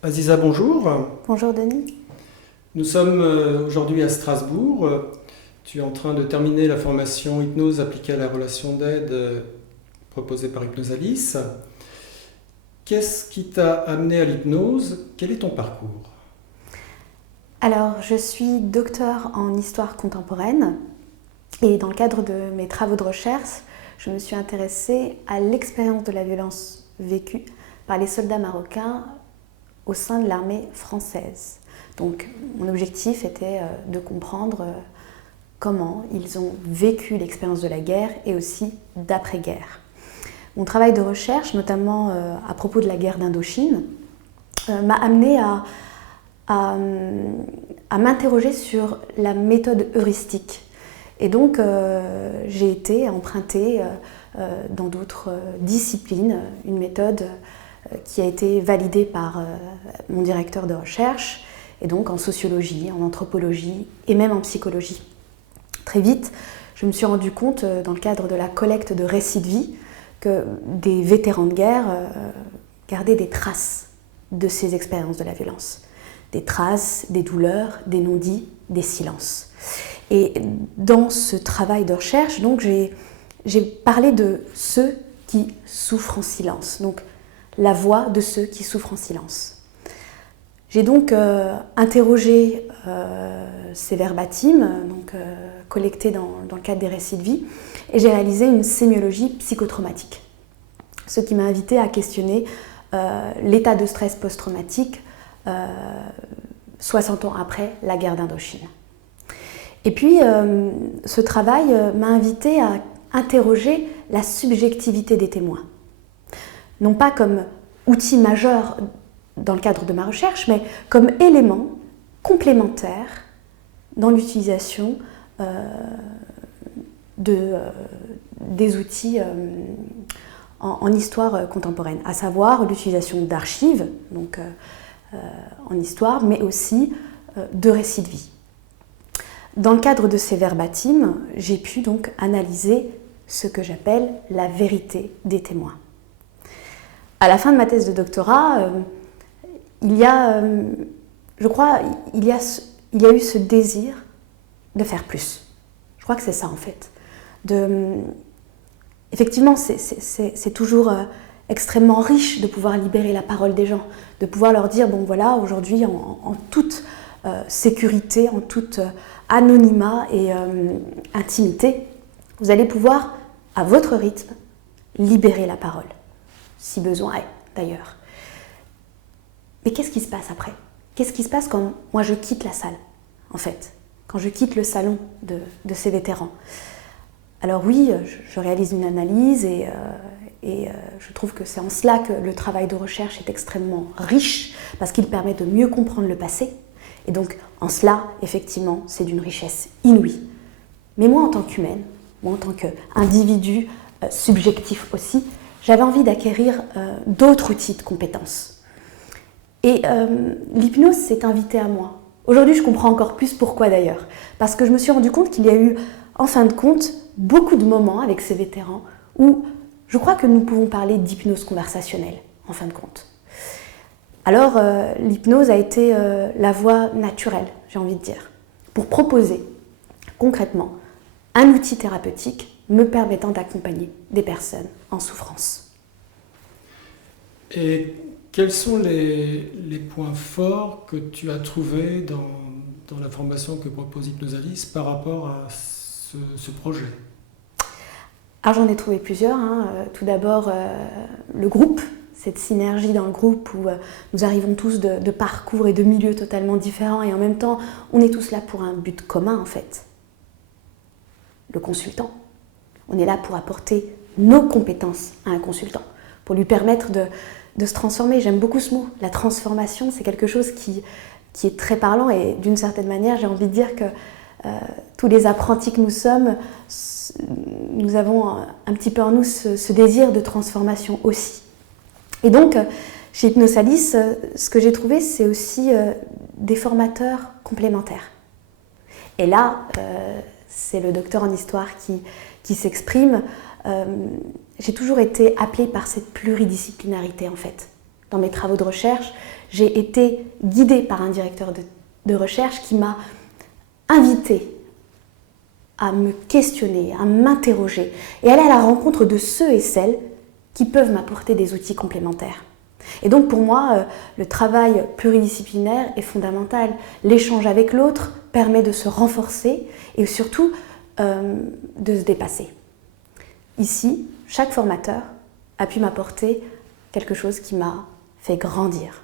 Aziza, bonjour. Bonjour Denis. Nous sommes aujourd'hui à Strasbourg. Tu es en train de terminer la formation hypnose appliquée à la relation d'aide proposée par Hypnosalis. Qu'est-ce qui t'a amené à l'hypnose? Quel est ton parcours? Alors, je suis docteur en histoire contemporaine et dans le cadre de mes travaux de recherche, je me suis intéressée à l'expérience de la violence vécue par les soldats marocains au sein de l'armée française. Donc, mon objectif était de comprendre comment ils ont vécu l'expérience de la guerre et aussi d'après-guerre. Mon travail de recherche, notamment à propos de la guerre d'Indochine, m'a amené à m'interroger sur la méthode heuristique. Et donc, j'ai été empruntée dans d'autres disciplines une méthode qui a été validée par mon directeur de recherche, et donc en sociologie, en anthropologie et même en psychologie. Très vite, je me suis rendu compte, dans le cadre de la collecte de récits de vie, que des vétérans de guerre gardaient des traces de ces expériences de la violence. Des traces, des douleurs, des non-dits, des silences. Et dans ce travail de recherche, donc, j'ai parlé de ceux qui souffrent en silence, donc la voix de ceux qui souffrent en silence. J'ai donc interrogé ces verbatims, donc, collectés dans le cadre des récits de vie, et j'ai réalisé une sémiologie psychotraumatique, ce qui m'a invité à questionner l'état de stress post-traumatique 60 ans après la guerre d'Indochine. Et puis, ce travail m'a invité à interroger la subjectivité des témoins. Non pas comme outil majeur dans le cadre de ma recherche, mais comme élément complémentaire dans l'utilisation des outils en histoire contemporaine, à savoir l'utilisation d'archives, donc en histoire, mais aussi de récits de vie. Dans le cadre de ces verbatims, j'ai pu donc analyser ce que j'appelle la vérité des témoins. À la fin de ma thèse de doctorat, il y a eu ce désir de faire plus. Je crois que c'est ça en fait. Effectivement, c'est toujours extrêmement riche de pouvoir libérer la parole des gens, de pouvoir leur dire, bon voilà, aujourd'hui en toute sécurité, en toute anonymat et intimité, vous allez pouvoir, à votre rythme, libérer la parole, si besoin est d'ailleurs. Mais qu'est-ce qui se passe après? Qu'est-ce qui se passe quand moi je quitte la salle, en fait, quand je quitte le salon de ces vétérans? Alors oui, je réalise une analyse et je trouve que c'est en cela que le travail de recherche est extrêmement riche, parce qu'il permet de mieux comprendre le passé. Et donc, en cela, effectivement, c'est d'une richesse inouïe. Mais moi, en tant qu'humaine, moi, en tant qu'individu subjectif aussi, j'avais envie d'acquérir d'autres outils de compétences. Et l'hypnose s'est invitée à moi. Aujourd'hui, je comprends encore plus pourquoi d'ailleurs. Parce que je me suis rendu compte qu'il y a eu, en fin de compte, beaucoup de moments avec ces vétérans où je crois que nous pouvons parler d'hypnose conversationnelle, en fin de compte. Alors, l'hypnose a été la voie naturelle, j'ai envie de dire, pour proposer concrètement un outil thérapeutique me permettant d'accompagner des personnes en souffrance. Et quels sont les points forts que tu as trouvés dans la formation que propose Hypnosalis par rapport à ce projet? Alors j'en ai trouvé plusieurs. Tout d'abord, le groupe, cette synergie dans le groupe où nous arrivons tous de parcours et de milieux totalement différents et en même temps, on est tous là pour un but commun en fait. Le consultant. On est là pour apporter nos compétences à un consultant, pour lui permettre de se transformer. J'aime beaucoup ce mot. La transformation, c'est quelque chose qui est très parlant et d'une certaine manière, j'ai envie de dire que tous les apprentis que nous sommes, nous avons un petit peu en nous ce désir de transformation aussi. Et donc, chez Hypnosalis, ce que j'ai trouvé, c'est aussi des formateurs complémentaires. Et là, c'est le docteur en histoire qui s'exprime. J'ai toujours été appelée par cette pluridisciplinarité en fait. dans mes travaux de recherche, j'ai été guidée par un directeur de recherche qui m'a invitée à me questionner, à m'interroger et aller à la rencontre de ceux et celles qui peuvent m'apporter des outils complémentaires. Et donc pour moi, le travail pluridisciplinaire est fondamental. L'échange avec l'autre permet de se renforcer et surtout de se dépasser. Ici, chaque formateur a pu m'apporter quelque chose qui m'a fait grandir.